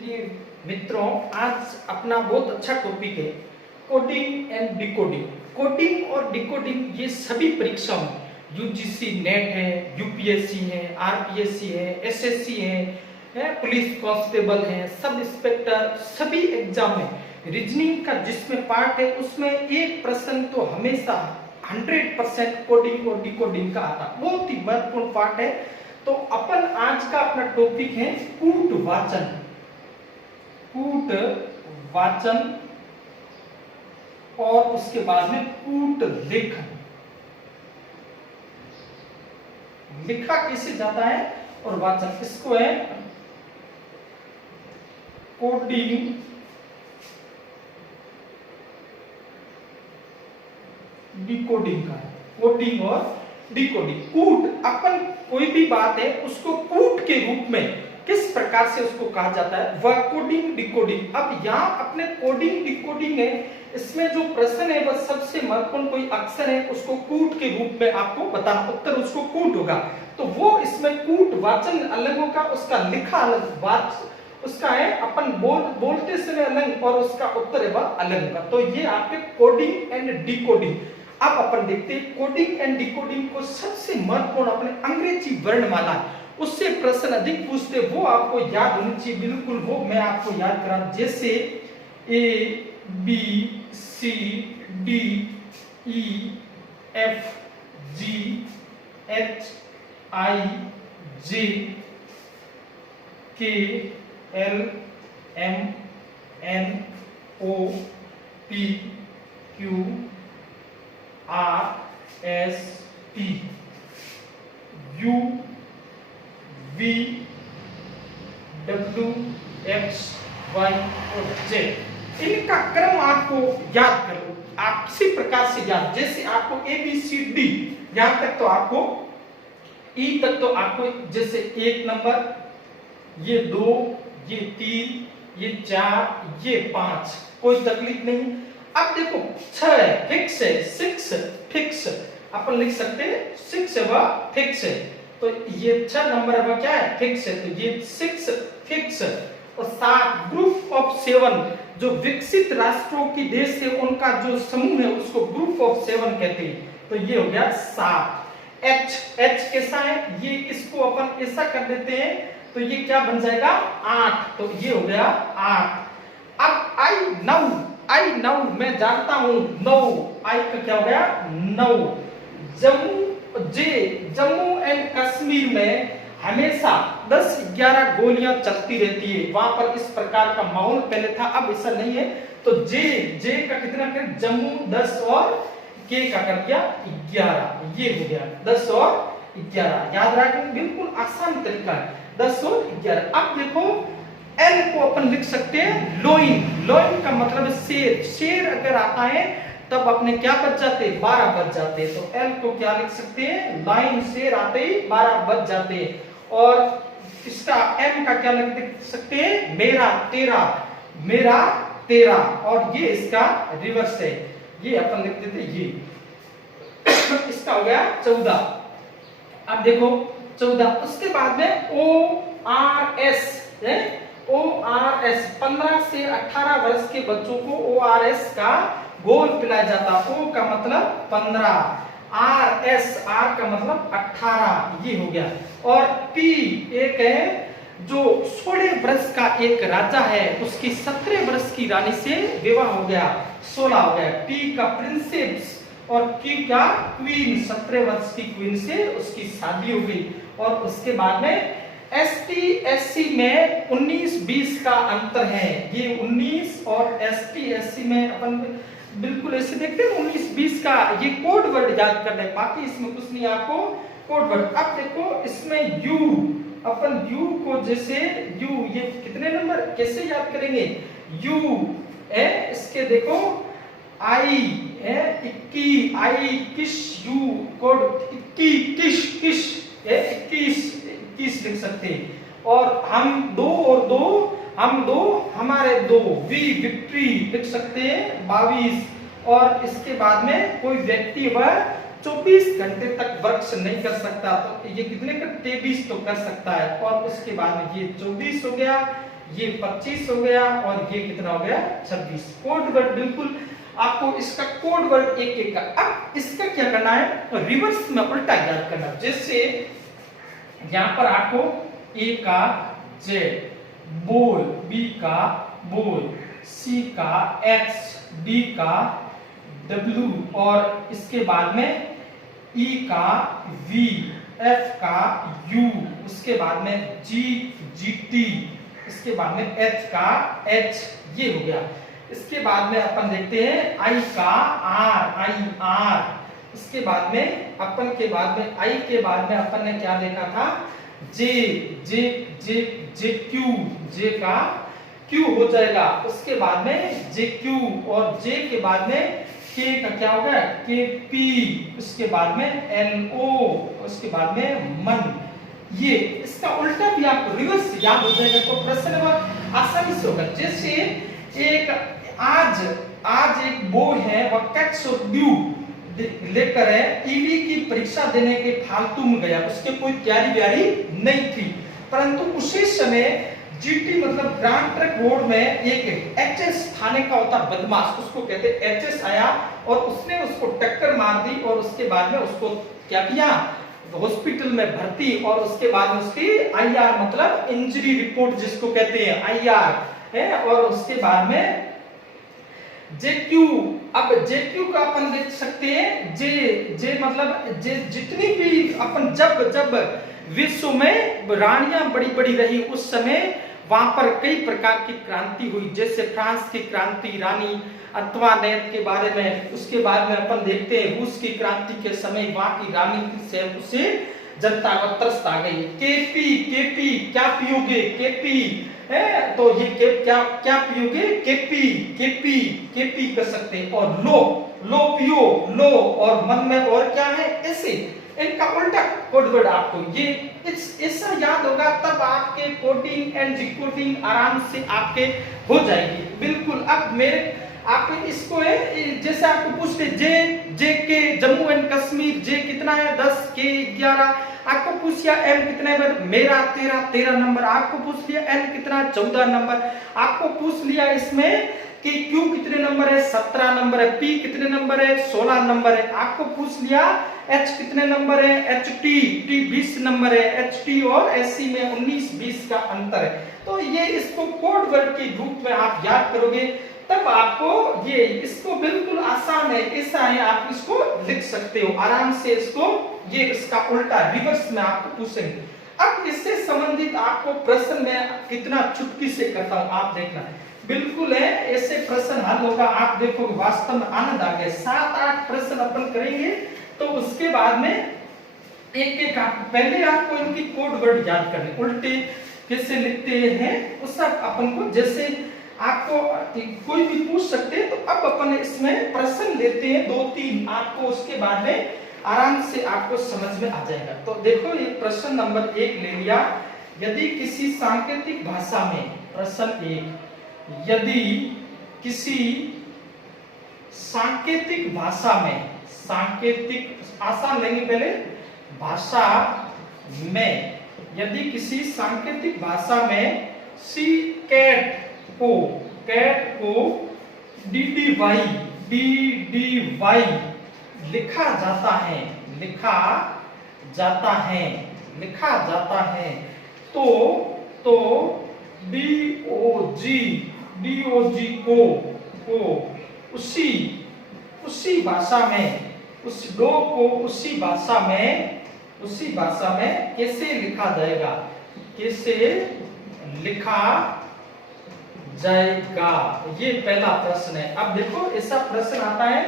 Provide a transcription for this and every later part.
प्रिय मित्रों, आज अपना बहुत अच्छा टॉपिक है कोडिंग एंड डिकोडिंग। कोडिंग और डिकोडिंग ये सभी परीक्षाओं में यूजीसी नेट है, यूपीएससी है, आरपीएससी है, एसएससी है, पुलिस कांस्टेबल है, सब इंस्पेक्टर, सभी एग्जाम में रीजनिंग का जिसमें पार्ट है उसमें एक प्रश्न तो हमेशा 100% कोडिंग और डिकोडिंग का आता, बहुत ही महत्वपूर्ण पार्ट है। तो अपन आज का अपना टॉपिक है कूट वाचन। कूट वाचन और उसके बाद में कूट लेखन। लिखा कैसे जाता है और वाचन, इसको है कोडिंग डिकोडिंग का है। कोडिंग और डिकोडिंग। कूट, अपन कोई भी बात है उसको कूट के रूप में किस प्रकार से उसको कहा जाता है, वह कोडिंग डिकोडिंग। अब यहाँ अपने कोडिंग डिकोडिंग है, इसमें जो प्रश्न है वह सबसे महत्वपूर्ण कोई अक्षर है उसको कूट के रूप में आपको बताना, उत्तर उसको कूट होगा। तो वो इसमें कूट वाचन अलग होगा, उसका लिखा अलग, उसका है अपन बोलते समय अलग और उसका उत्तर है वह अलग होगा। तो ये आपके कोडिंग एंड डिकोडिंग। अब अपन देखते हैं कोडिंग एंड डिकोडिंग को सबसे महत्वपूर्ण अपने अंग्रेजी वर्णमाला, उससे प्रश्न अधिक पूछते, वो आपको याद होनी चाहिए बिल्कुल। वो मैं आपको याद करा, जैसे A B C D E F G H I J K L M N O P Q R S T U V W X Y और जेड। इनका क्रम आपको याद करो, आप किसी प्रकार से याद, जैसे आपको ए बी सी डी यहां तक तो आपको, ई तक तो आपको, जैसे 1 नंबर, ये 2, ये 3, ये 4, ये 5, कोई तकलीफ नहीं। अब देखो 6 फिक्स है, 6 फिक्स, अपन लिख सकते हैं 6 है वह फिक्स है, तो ये 6 नंबर वह क्या है, फिक्स है, तो ये 6 फिक्स। और 7 ग्रुप ऑफ 7, जो विकसित राष्ट्रों की देश है उनका जो समूह है उसको ग्रुप ऑफ 7 कहते हैं, तो ये हो गया 7। एच कैसा है, ये इसको अपन ऐसा कर देते हैं तो ये क्या बन जाएगा 8, तो ये हो गया 8। अब आई नाउ मैं जानता हूं, 9, आई का क्या हो गया 9। जम्मू एंड कश्मीर में हमेशा 10-11 गोलियां चलती रहती है, वहां पर इस प्रकार का माहौल पहले था, अब ऐसा नहीं है। तो जे का कितना कर, जम्मू 10 और के का कर दिया 11, ये हो गया 10 और 11। याद रखना, बिल्कुल आसान तरीका है, 10 और 11। अब देखो एल को अपन लिख सकते हैं लोइन। लोइन का मतलब है शेर। शेर अगर आता है तब अपने क्या बच जाते, 12 बच जाते, तो एल को क्या लिख सकते हैं, लाइन, शेर आते ही 12 बच जाते हैं। और इसका एम का क्या लिख सकते हैं, मेरा तेरा, और ये इसका रिवर्स है, ये अपन लिख देते ये इसका हो गया 14। अब देखो 14, उसके बाद में ORS है, ORS 15 से 18 वर्ष के बच्चों को ORS का घोल पिलाया जाता। O का मतलब 15, आर का मतलब 18, ये हो गया। और P एक है जो 16 वर्ष का एक राजा है, उसकी 17 वर्ष की रानी से विवाह हो गया, 16 हो गया। P का प्रिंसेस और Q का क्वीन, 17 वर्ष की क्वीन से उसकी शादी हो गई। और उसके बाद में ST SC में 19-20 का अंतर है, ये 19 और ST SC में अपन बिल्कुल ऐसे देखते हैं 19-20 का, ये कोड वर्ड याद करना है, बाकी इसमें कुछ नहीं आपको कोड वर्ड। अब देखो इसमें U, अपन U को जैसे U, ये कितने नंबर कैसे याद करेंगे, U है, इसके देखो I है 21, I किश, U कोड 21 है, 21 लिख सकते हैं। और हम 2 और 2, हम 2, हमारे 2, विक्ट्री लिख सकते हैं 22। और इसके बाद में कोई व्यक्ति वह 24 घंटे तक वर्क नहीं कर सकता, तो ये कितने का 23 तो कर सकता है। और उसके बाद में ये 24 हो गया, ये 25 हो गया और ये कितना हो गया 26। कोड वर्ड बिल्कुल आपको इसका कोड वर्ड एक एक का। अब इसका क्या करना है, रिवर्स में उल्टा याद करना। जैसे यहां पर आपको ए का जेड, बोल, बी का बोल, सी का एक्स, डी का डब्ल्यू और इसके बाद में ई का वी, एफ का यू, उसके बाद में जी, जी टी, इसके बाद में एच का एच, ये हो गया। इसके बाद में अपन देखते हैं आई का आर, आई आर, इसके बाद में अपन के बाद में आई के बाद में अपन ने क्या देखा था, जे, जे, जे, जे क्यू, जे का क्यू हो जाएगा। उसके बाद में जे क्यू और जे के बाद में के का क्या होगा, के पी, उसके बाद में एन ओ, उसके बाद में मन। ये इसका उल्टा भी आपको रिवर्स याद हो जाएगा तो प्रश्न नंबर आसानी से होगा। जैसे एक आज एक बॉय है, वह कैट्स ऑफ ड्यू लेकर है ईवी की परीक्षा देने के फालतू में गया, उसके कोई तैयारी व्यारी नहीं थी, परंतु उसी समय जीटी मतलब ग्रांड ट्रक रोड में एक एचएस थाने का होता बदमाश, उसको कहते एचएस आया और उसने उसको टक्कर मार दी और उसके बाद में उसको क्या किया, हॉस्पिटल में भर्ती और उसके बाद में उसकी आईआर मतलब इंजरी रिपोर्ट जिसको कहते हैं आईआर है। और उसके बाद में जेक्यू, अब जेक्यू का अपन देख सकते हैं जे मतलब जे जितनी भी अपन जब विश्व में रानियां बड़ी बड़ी रही उस समय वहां पर कई प्रकार की क्रांति हुई, जैसे फ्रांस की क्रांति रानी अंतवानेत के बारे में। उसके बाद में अपन देखते हैं रूस की क्रांति के समय वहां की रानी से जनता को तरस आ गई। केपी क्या पियोगे, केपी है तो ये क्या पियोगे, केपी कर सकते हैं। और लो पियो, लो और मन में और क्या है ऐसे, इनका उल्टा कोड वर्ड आपको ये ऐसा याद होगा तब आपके कोडिंग एंड डिकोडिंग आराम से आपके हो जाएगी बिल्कुल। अब मेरे आप इसको है जैसे आपको पूछते जे के जम्मू एंड कश्मीर, जे कितना है 10, के 11, आपको पूछ लिया एम कितना है, मेरा 13 नंबर, आपको पूछ लिया एन कितना 14 नंबर, आपको पूछ लिया इसमें कि क्यू कितने नंबर है 17 नंबर है, पी कितने नंबर है 16 नंबर है, आपको पूछ लिया एच कितने नंबर है, एच टी 20 नंबर है, एच टी और एस सी में 19-20 का अंतर है। तो ये इसको कोड वर्ड के रूप में आप याद करोगे तब आपको ये इसको बिल्कुल आसान है, ऐसा है आप इसको लिख सकते हो आराम से। इसको ये इसका उल्टा रिवर्स में आपको पूछेंगे। अब इससे संबंधित आपको प्रश्न में कितना चुटकी से करता हूं आप देखना बिल्कुल है, ऐसे प्रश्न हल होगा आप देखोगे वास्तव में आनंद आ गया। 7-8 प्रश्न अपन करेंगे तो उसके बाद में एक आप पहले आपको इनकी कोड वर्ड याद करने, उल्टे कैसे लिखते हैं उस सब अपन को, जैसे आपको कोई भी पूछ सकते हैं। तो अब अपन इसमें प्रश्न लेते हैं 2-3 आपको, उसके बाद में आराम से आपको समझ में आ जाएगा। तो देखो ये प्रश्न नंबर 1 ले लिया, यदि किसी सांकेतिक भाषा में, प्रश्न 1, यदि किसी सांकेतिक भाषा में, सांकेतिक आसान लेंगे पहले, भाषा में यदि किसी सांकेतिक भाषा में सी कैट को DDY लिखा जाता है तो DOG को उसी भाषा में, उस दो को उसी भाषा में कैसे लिखा जाएगा, कैसे लिखा जाएगा, ये पहला प्रश्न है। अब देखो ऐसा प्रश्न आता है,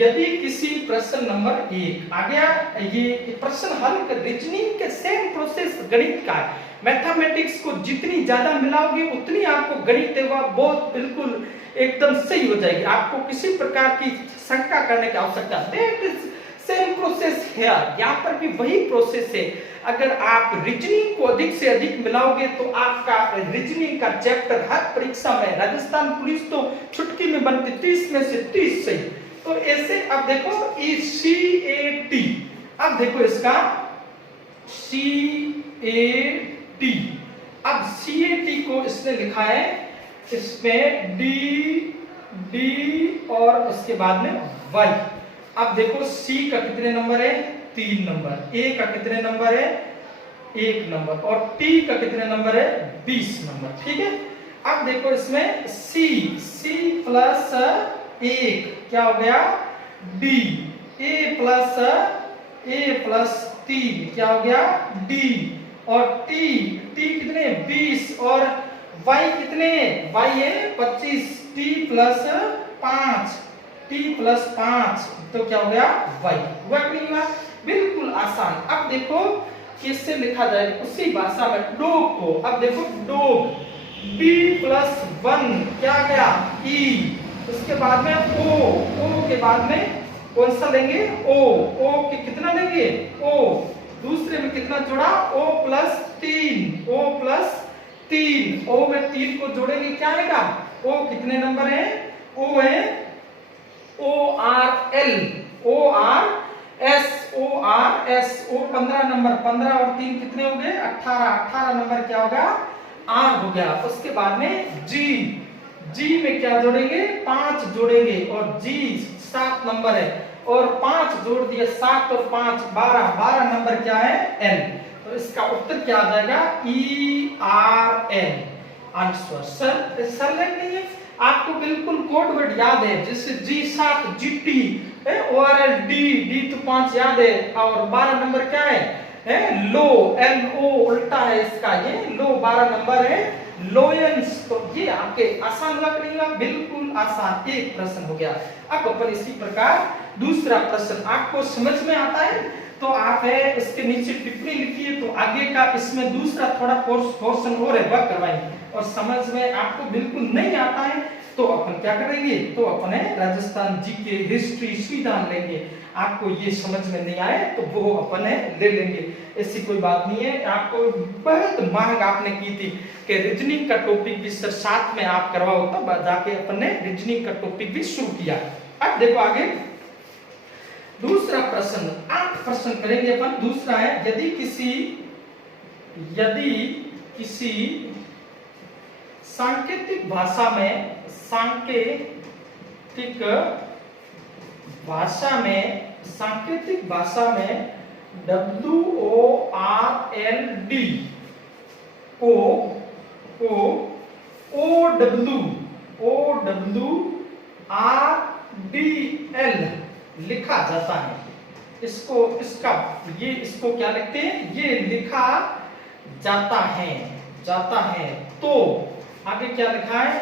यदि किसी प्रश्न नंबर 1 आ गया, ये प्रश्न हल कर रीजनिंग के सेम प्रोसेस गणित का है। मैथमेटिक्स को जितनी ज्यादा मिलाओगे उतनी आपको गणित बहुत बिल्कुल एकदम सही हो जाएगी, आपको किसी प्रकार की शंका करने की आवश्यकता नहीं। सेम प्रोसेस है, यहाँ पर भी वही प्रोसेस है। अगर आप रीजनिंग को अधिक से अधिक मिलाओगे तो आपका रीजनिंग का चैप्टर हर परीक्षा में, राजस्थान पुलिस तो चुटकी में बनती 30 में से 30 सही। तो ऐसे अब देखो CAT, अब देखो इसका CAT अब CAT को इसने लिखा है इसमें D और उसके बाद में Y। अब देखो C का कितने नंबर है 3 नंबर, A का कितने नंबर है 1 नंबर और T का कितने नंबर है 20 नंबर। ठीक है, अब देखो इसमें C प्लस 1 क्या हो गया D, A प्लस 3 क्या हो गया D और T कितने 20 और Y कितने Y है 25, T प्लस 5 तो क्या हो गया Y। हुआ कि नहीं हुआ? बिल्कुल आसान। अब देखो किससे लिखा जाएगा उसी भाषा में डॉग को। अब देखो डॉग D प्लस 1 क्या गया E, उसके बाद में O के बाद में कौन सा लेंगे O के कितना लेंगे O, दूसरे में कितना जोड़ा O प्लस 3 O में 3 को जोड़ेंगे क्या आएगा O कितने नंबर है O है ORS O 15 नंबर, 15 और 3 कितने हो गए 18 नंबर क्या होगा R हो गया। उसके बाद में G में क्या जोड़ेंगे 5 जोड़ेंगे और G 7 नंबर है और 5 जोड़ दिए 7 और 5 12 नंबर क्या है L। तो इसका उत्तर क्या आ जाएगा ERL आंसर। सर नहीं है आपको बिल्कुल कोड वर्ड याद है जैसे G7 GT ORL D तो 5 याद है और 12 नंबर क्या है लो LO उल्टा है इसका, ये लो 12 नंबर है लोयंस। तो ये आपके आसान लग रही है बिल्कुल आसान। एक प्रश्न हो गया। अब अपन इसी प्रकार दूसरा प्रश्न आपको समझ में आता है तो आप है इसके नीचे टिप्पणी लिखिए तो आगे का इसमें दूसरा थोड़ा पोर्शन और है वह करवाएंगे। और समझ में आपको बिल्कुल नहीं आता है तो अपन क्या करेंगे तो अपने राजस्थान जीके हिस्ट्री संविधान लेंगे। आपको ये समझ में नहीं आए तो वो अपन ले लेंगे, ऐसी कोई बात नहीं है। आपको बहुत मांग आपने की थी कि रीजनिंग का टॉपिक भी सर साथ में आप करवाओ तब जाके अपन ने रीजनिंग का टॉपिक भी शुरू किया। अब देखो आगे दूसरा प्रश्न 8 प्रश्न करेंगे अपन। दूसरा है यदि किसी सांकेतिक भाषा में WORLD को OWRDL लिखा जाता है। इसको क्या लिखते हैं ये लिखा जाता है तो आगे क्या लिखा है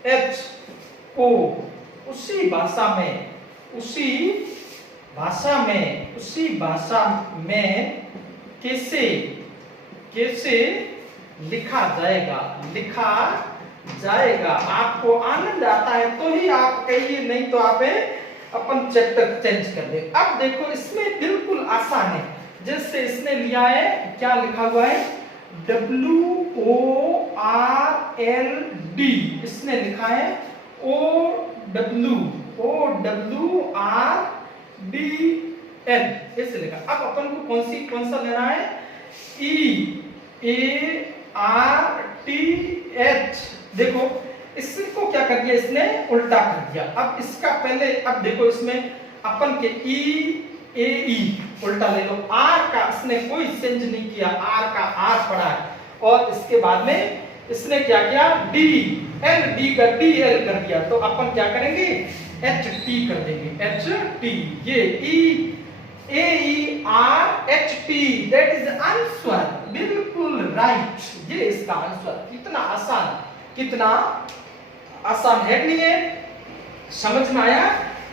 EARTH को उसी भाषा में कैसे लिखा जाएगा। आपको आनंद आता है तो ही आप कहिए, नहीं तो आप अपन चैप्टर चेंज कर दे। अब देखो इसमें बिल्कुल आसान है। जैसे इसने लिया है क्या लिखा हुआ है WORLD, इसने लिखा है OWRDL ऐसे लिखा। अब अपन को कौन सा लेना है EARTH। देखो इसको क्या कर दिया इसने उल्टा कर दिया। अब इसका पहले अब देखो इसमें अपन के EAE उल्टा ले लो, R का इसने कोई चेंज नहीं किया, R का R पड़ा है और इसके बाद में इसने क्या किया DLD का DL कर दिया। तो अपन क्या करेंगे HT कर देंगे HT। ये EAERHT दैट इज आंसर बिल्कुल राइट। ये इसका आंसर कितना आसान है नहीं है, समझ में आया?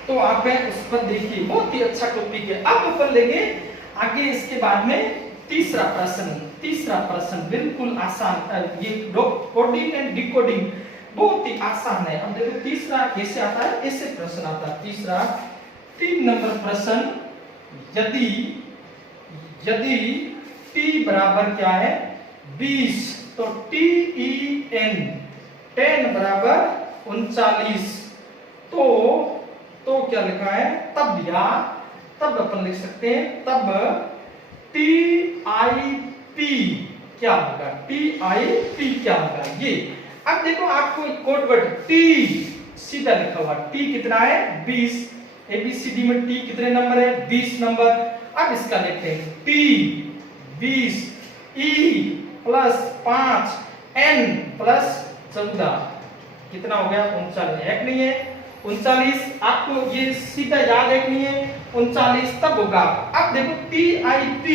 तो आप उस पर देखिए बहुत ही अच्छा टॉपिक है। अब अपन लेंगे आगे इसके बाद में तीसरा प्रश्न बिल्कुल आसान। ये कोडिंग एंड डिकोडिंग बहुत ही आसान है। अब देखो तीसरा कैसे आता है, ऐसे प्रश्न आता है। तीसरा 3 नंबर प्रश्न यदि t बराबर क्या है 20 तो TEN 10 बराबर 39 तो क्या लिखा है तब अपन लिख सकते हैं तब TIP क्या होगा, TIP क्या होगा ये। अब देखो आपको कोड वर्ड T सीधा लिखा हुआ, T कितना है 20, ABCD में T कितने नंबर है 20 नंबर। अब इसका लिखते हैं T 20 E plus 5 N plus 14 कितना हो गया 39 है कि नहीं है 39। आपको ये सीधा याद है कि नहीं है 39 तब होगा। अब देखो TIP,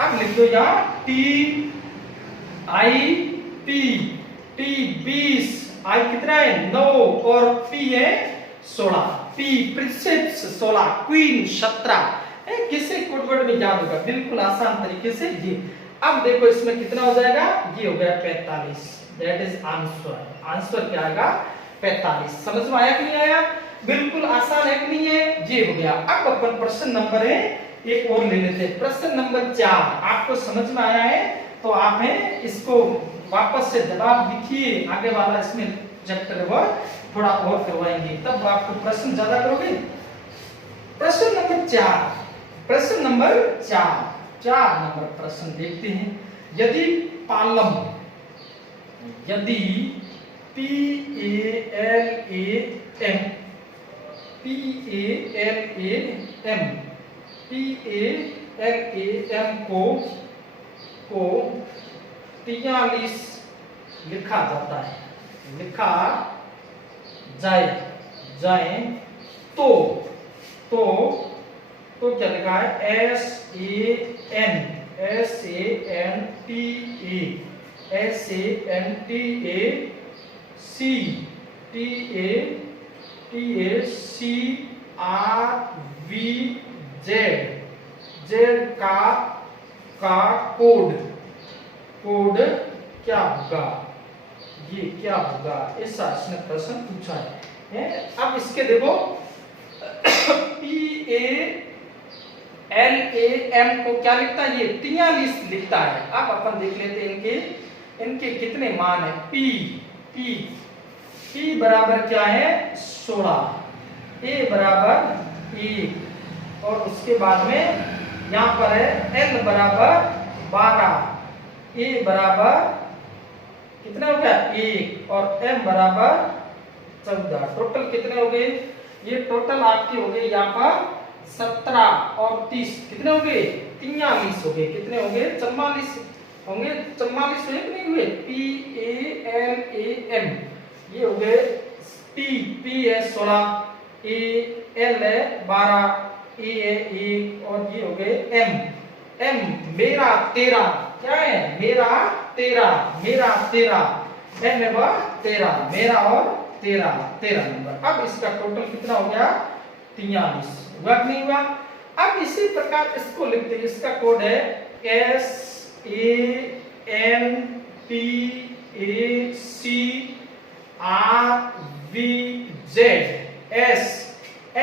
अब लिख दो यहाँ TIP, T 20 I कितना है 9 और P है 16, P प्रिंसेस 16, क्वीन 17। किसे कोड वर्ड में याद होगा बिल्कुल आसान तरीके से ये। अब देखो इसमें कितना हो जाएगा, ये हो गया 45, दैट इज आंसर। आंसर क्या आएगा 45। समझ में आया कि नहीं आया, बिल्कुल आसान है कि नहीं है, ये हो गया। अब अपन प्रश्न नंबर है एक और ले लेते हैं, प्रश्न नंबर 4। आपको समझ में आया है तो आप है इसको वापस से जवाब लिखिए, आगे वाला इसमें चैप्टर वो थोड़ा और करवाएंगे तब आपको प्रश्न ज्यादा करोगे। प्रश्न नंबर 4, प्रश्न नंबर 4 नंबर प्रश्न देखते हैं। यदि पालम, यदि PALAM को 43 लिखा जाता है, लिखा जाए तो क्या लिखा है SANTACZ का कोड क्या होगा, ये क्या होगा, ऐसा इसने प्रश्न पूछा है। अब इसके देखो PALAM को क्या लिखता है, ये 43 लिखता है। अब अपन देख लेते हैं इनके कितने मान है। P बराबर क्या है 16, A बराबर 1 और उसके बाद में यहाँ पर है N बराबर 12, A बराबर कितने हो गया 1 और M बराबर 14। टोटल कितने हो गए, ये टोटल आपके हो गए यहाँ पर 17 और 30 कितने हो गए 43 हो गए। कितने हो गए 44 होंगे, 44 हुए कि नहीं हुए। PALAM ये हो गए, P है 16, AL है 12, A है 1 और ये हो गए M मेरा 13, क्या है मेरा 13 M है वह 13, मेरा और 13 नंबर। अब इसका टोटल कितना हो गया 43, हुआ कि नहीं हुआ। अब इसी प्रकार इसको लिखते हैं, इसका कोड है SANTACRVZ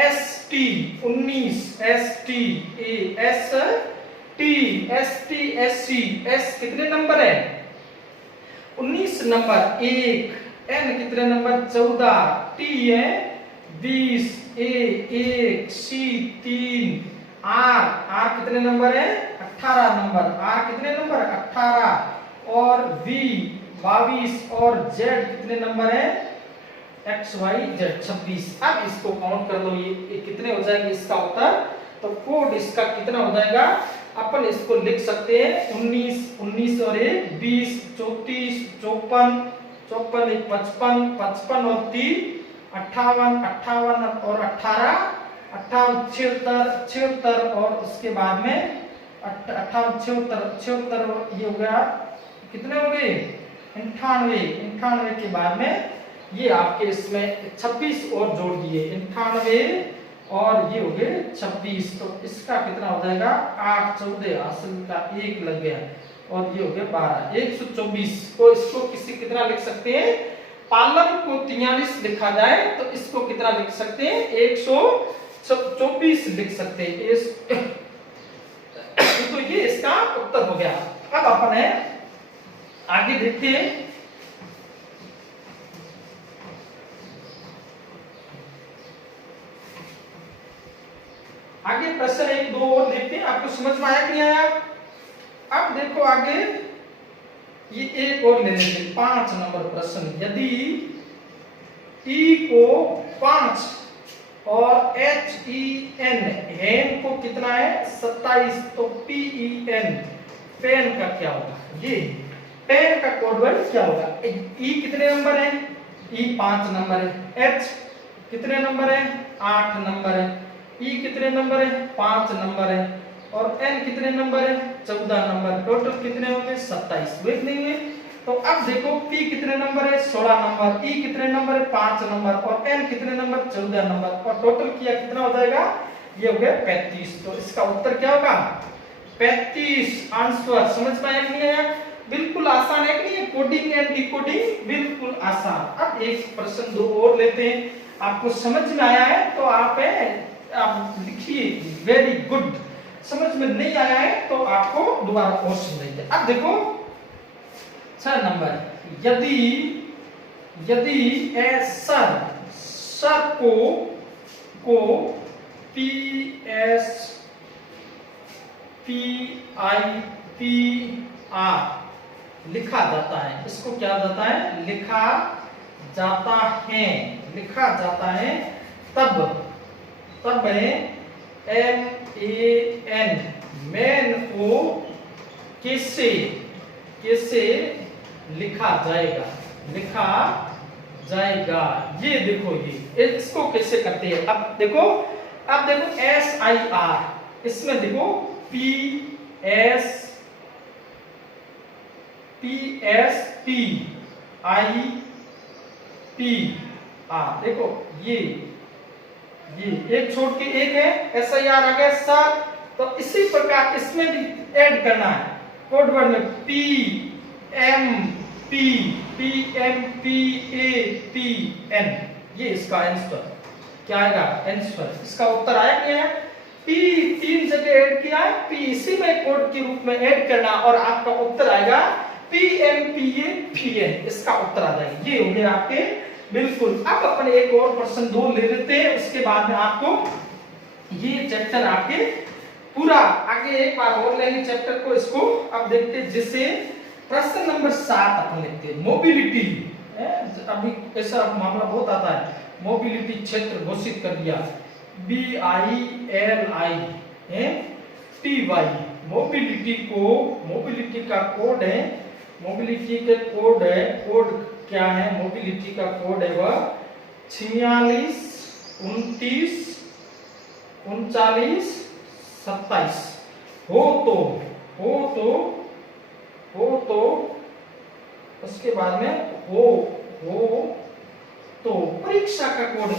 ST 19 ST S कितने नंबर है 19 नंबर 1, N कितने नंबर 14, T है 20, A 1, C 3, R कितने नंबर है 18 नंबर, R कितने नंबर 18 और V 22 और Z कितने नंबर है XYZ 26। अब इसको काउंट कर लो, ये कितने हो जाएंगे इसका उत्तर। तो कोड इसका कितना हो जाएगा, अपन इसको लिख सकते हैं 19 और 1 20, 34, 54, 54 1 55, 55 और 3 58 और 18 76 और उसके बाद में 76 ये हो गया कितने हो गए 98 के बाद में ये आपके इसमें 26 और जोड़ दिए 98 और ये हो गए 26। तो इसका कितना हो जाएगा 8 14 असल का 1 लग गया और ये हो गया 12 124 को इसको किसी कितना लिख सकते हैं, पालम को 43 लिखा जाए तो इसको कितना लिख सकते हैं 124 लिख सकते हैं। तो ये इसका उत्तर हो गया। अब अपन है आगे देखते हैं, आगे प्रश्न 1 2 और देखते हैं, आपको समझ में आया कि नहीं आया? अब देखो आगे ये एक और ले लेते 5 नंबर प्रश्न। यदि E को 5 और HEN हेन को कितना है 27, तो PEN पेन का क्या होगा? ये पेन का कोड वर्ड क्या होगा? E कितने नंबर है? E 5 नंबर है। H कितने नंबर है? 8 नंबर है। E कितने नंबर है? 5 नंबर है। और N कितने नंबर है? 14 नंबर। टोटल कितने होंगे? 27 हुए नहीं हुए? तो अब देखो P कितने नंबर है? 16 नंबर। E कितने नंबर है? 5 नंबर। और N कितने नंबर? 14 नंबर। और टोटल किया कितना हो जाएगा? ये हो गया 35। तो इसका उत्तर क्या होगा? 35 आंसर। समझ में आया कि नहीं आया? बिल्कुल आसान है कि नहीं? कोडिंग एंड डिकोडिंग बिल्कुल आसान। अब एक प्रश्न दो और लेते हैं। आपको समझ में आया है तो आप लिखिए वेरी गुड। समझ में नहीं आया है तो आपको दोबारा और समझाइए। अब देखो 6 नंबर, यदि सर को PSPIPR लिखा जाता है, इसको क्या जाता है? लिखा जाता है तब है मैन को कैसे लिखा जाएगा? ये देखो ये इसको कैसे करते हैं। अब देखो SIR, इसमें देखो PSPIPR, देखो ये एक छोड़ के एक है, SIR आ गया सर। तो इसी प्रकार इसमें भी ऐड करना है कोड वर्ड में PMPAPN। ये इसका आंसर क्या आएगा? आंसर इसका उत्तर आया क्या है? P 3 जगह ऐड किया है, P इसी में कोड के रूप में ऐड करना और आपका उत्तर आएगा PMPAPN। इसका उत्तर आ जाएगा। ये हो गया आपके बिल्कुल। अब अपन एक और प्रश्न 2 ले लेते हैं, उसके बाद में आपको ये चैप्टर आपके पूरा आगे एक बार और लेंगे चैप्टर को। इसको अब देखते हैं। जैसे प्रश्न नंबर 7 अपन लिखते हैं मोबिलिटी। अभी ऐसा मामला बहुत आता है, मोबिलिटी क्षेत्र घोषित कर दिया BILI TY। मोबिलिटी का कोड है, कोड क्या है? मोबिलिटी का कोड है वह 46 29 39 27 हो तो उसके बाद में हो तो परीक्षा का कोड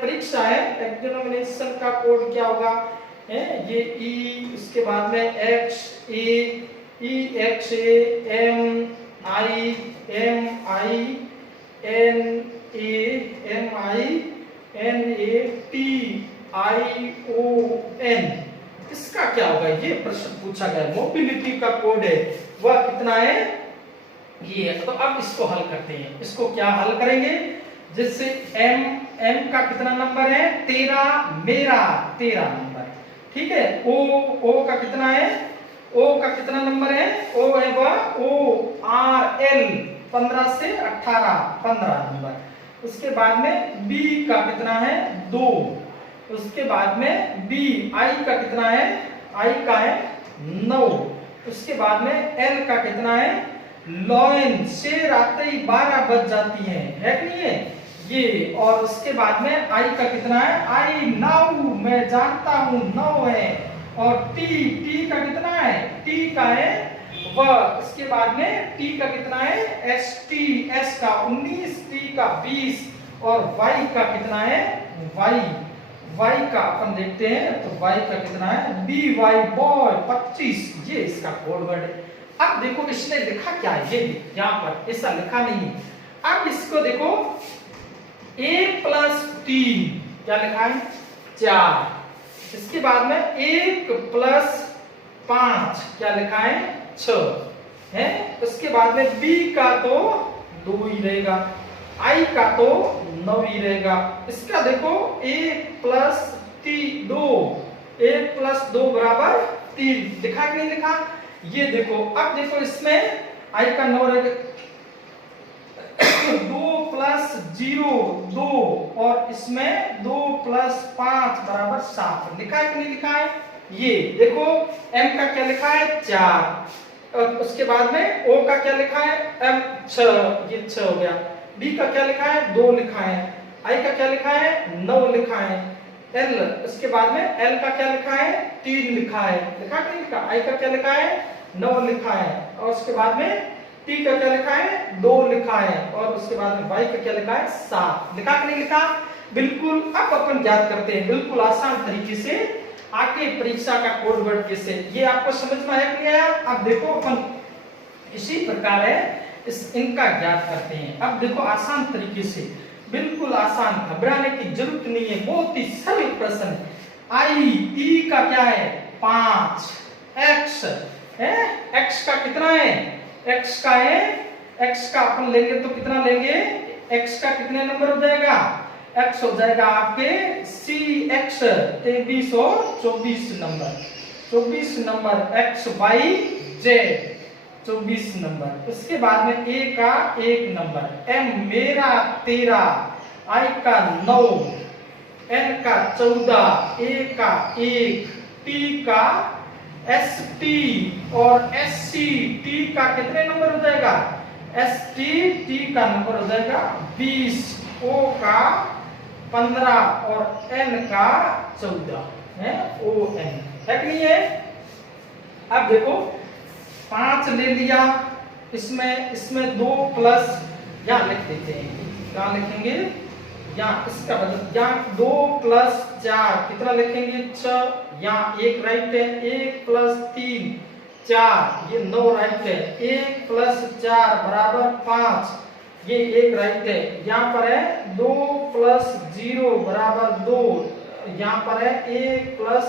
परीक्षा है, एग्जामिनेशन का कोड क्या होगा? ये E, उसके बाद में XAXAMINATION। इसका क्या होगा? ये प्रश्न पूछा गया। मोबिलिटी का कोड है वह कितना है? ये। तो अब इसको हल करते हैं। इसको क्या हल करेंगे? जैसे M का कितना नंबर है? 13, मेरा 13 नंबर, ठीक है। O का कितना है? O का कितना नंबर है? O है वह ORL 15 से 18 15 नंबर। उसके बाद में B का कितना है? 2। उसके बाद में B I का कितना है? I का है 9। उसके बाद में L का कितना है? लॉइन शेर आते ही 12 बज जाती है कि नहीं है ये। और उसके बाद में I का कितना है? I नाउ, मैं जानता हूं, 9 है। और T का कितना है? T का है वह। उसके बाद में T का कितना है? S का 19, T का 20। और Y का कितना है? Y का अपन देखते हैं तो Y का कितना है? BY boy 25। ये इसका कोड वर्ड है। अब देखो इसने लिखा क्या है? ये यहाँ पर ऐसा लिखा नहीं है। अब इसको देखो A+3 क्या लिखा है? 4। इसके बाद में 1+5 क्या लिखा है? 6 है। उसके बाद में B का तो 2 ही रहेगा, I का तो 9 ही रहेगा। इसका देखो 1+2, 1 प्लस 2 बराबर 3। लिखा कि नहीं लिखा? ये देखो, अब देखो इसमें आई का नंबर 2 प्लस 0 2 और इसमें 2 प्लस 5 बराबर 7। लिखा है कि नहीं लिखा है? ये देखो m का क्या लिखा है 4, और उसके बाद में o का क्या लिखा है m 6, ये 6 हो गया। b का क्या लिखा है 2 लिखा है। i का क्या लिखा है 9 लिखा है। l उसके बाद में l का क्या लिखा है 3 लिखा है। लिखा कि नहीं लिखा? i का क्या लिखा है 9 लिखा है, और उसके बाद में t का क्या लिखा है 2 लिखा है, और उसके बाद में y का क्या लिखा है 7। लिखा कि नहीं लिखा? बिल्कुल। अब अपन याद करते हैं बिल्कुल आसान तरीके से आके परीक्षा का कोड वर्ड कैसे, ये आपको समझ में आया कि नहीं आया? अब देखो अपन इसी प्रकार है इनका ज्ञात करते हैं। अब देखो आसान तरीके से, बिल्कुल आसान, घबराने की जरूरत नहीं है, बहुत ही सरल प्रश्न है। आई ई का क्या है 5, एक्स है, एक्स का कितना है, एक्स का है, एक्स का अपन लेंगे तो कितना लेंगे, एक्स का कितने नंबर हो जाएगा, एक्स हो जाएगा आपके सी एक्स 23 और 24 number, 24 number x y z 24 number. उसके बाद में ए का 1 नंबर, एम मेरा 13, आई का 9, एन का 14, ए का 1, टी का एस टी और एस सी, टी का कितने नंबर हो जाएगा, एस टी, टी का नंबर हो जाएगा 20, ओ का 15 और एन का 14 है, ओ एन है कि नहीं है? अब देखो 5 ले लिया, इसमें 2 प्लस यहाँ लिख देते हैं, क्या लिखेंगे यहाँ, इसका मतलब यहाँ 2 प्लस 4 कितना लिखेंगे 6, यहाँ 1 राइट है, 1 प्लस 3 4, ये 9 राइट है, 1 प्लस 4 बराबर 5, ये 1 राइट है। यहाँ पर है 2 प्लस 0 बराबर 2, यहाँ पर है 1 प्लस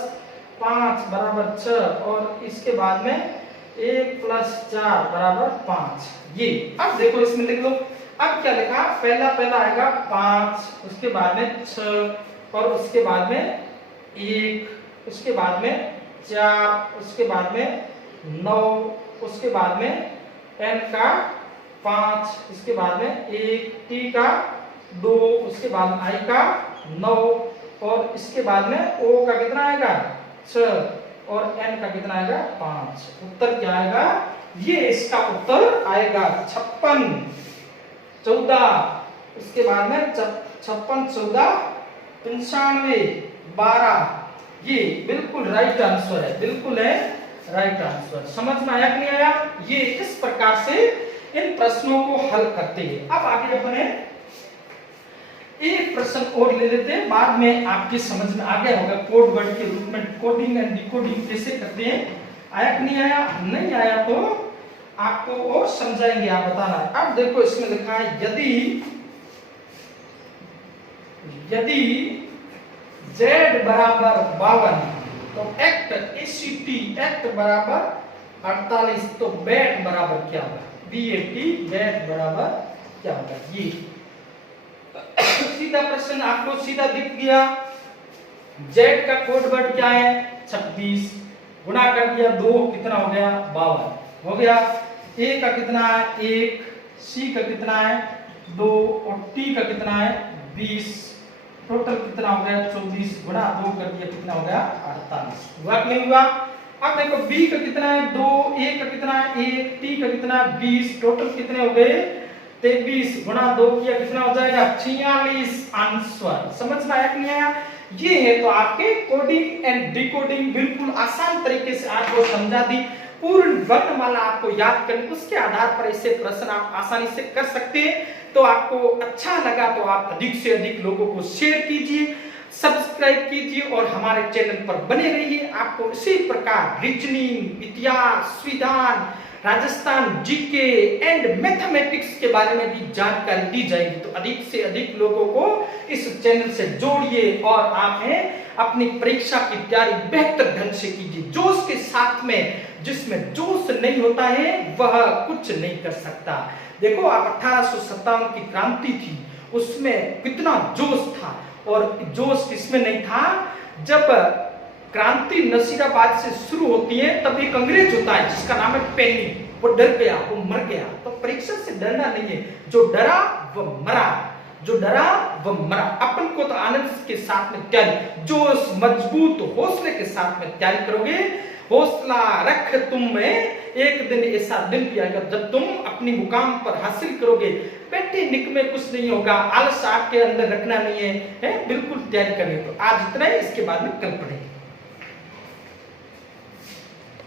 5 बराबर 6, और इसके बाद में 1 प्लस 4 बराबर 5। ये अब देखो इसमें लिख लो, अब क्या लिखा, पहला आएगा 5, उसके बाद में 6, और उसके बाद में 1, उसके बाद में 4, उसके बाद में 9, उसके बाद में n का 5, इसके बाद में 1, t का 2, उसके बाद में i का 9, और इसके बाद में o का कितना आएगा 6, और n का कितना आएगा 5। उत्तर क्या आएगा, ये इसका उत्तर आएगा 56 14, उसके बाद में 56 14 95 12, ये बिल्कुल राइट आंसर है, बिल्कुल है राइट आंसर। समझ में आया कि नहीं आया? ये इस प्रकार से इन प्रश्नों को हल करते हैं। अब आगे अपने एक प्रश्न और ले लेते हैं, बाद में आपकी समझ में आ गया होगा कोड वर्ड के रूप में कोडिंग एंड डिकोडिंग कैसे करते हैं। आया कि नहीं आया? नहीं आया तो आपको और समझाएंगे, आप बताना। अब देखो इसमें लिखा है यदि z बराबर 52 तो एक्ट एसीटी एक्ट बराबर 48 तो बैट बराबर क्या होगा, बीएटी बैट बराबर क्या होगा। ये सीधा प्रश्न आपको सीधा दिख गया। z का कोड वर्ड क्या है 26, गुणा कर दिया 2 कितना हो गया 52 हो गया। a का कितना है 1, c का कितना है 2 और t का कितना है 20, टोटल कितना हो गया 24, गुणा 2 कर दिया कितना हो गया 48। हुआ कि नहीं हुआ? अब देखो b का कितना है 2, a का कितना है 1, t का कितना है 20, टोटल कितने हो गए 23, गुणा 2 किया कितना हो जाएगा 46 आंसर। समझ में आया कि नहीं आया? ये है तो आपके कोडिंग एंड डिकोडिंग बिल्कुल आसान तरीके से आपको समझा दी। पूर्ण वर्णमाला आपको याद करनी, उसके आधार पर ऐसे प्रश्न आप आसानी से कर सकते हैं। तो आपको अच्छा लगा तो आप अधिक से अधिक लोगों को शेयर कीजिए, सब्सक्राइब कीजिए और हमारे चैनल पर बने रहिए। आपको इसी प्रकार रीजनिंग, इतिहास, विज्ञान, राजस्थान जीके एंड मैथमेटिक्स के बारे में भी जानकारी दी जाएगी। तो अधिक से अधिक लोगों को इस चैनल से जोड़िए और आप अपनी परीक्षा की तैयारी बेहतर ढंग से कीजिए, जोश के साथ में। जिसमें जोश नहीं होता है वह कुछ नहीं कर सकता। देखो आप 1857 की क्रांति थी, उसमें कितना जोश था, और जोश किसमें नहीं था जब क्रांति नसीराबाद से शुरू होती है, तब एक अंग्रेज होता है जिसका नाम है पेनी, वो डर गया, वो मर गया। तो परीक्षा से डरना नहीं है, जो डरा वो मरा, जो डरा वो मरा। अपन को तो आनंद के साथ में तैयारी, जोश मजबूत हौसले के साथ में तैयारी करोगे, हौसला रख तुम में, एक दिन ऐसा दिन भी आएगा जब तुम अपनी मुकाम पर हासिल करोगे। बैठे निक में कुछ नहीं होगा, आलस आपके अंदर रखना नहीं है, बिल्कुल तैयारी करनी। तो आज इतना ही, इसके बाद में कल पढ़ेंगे।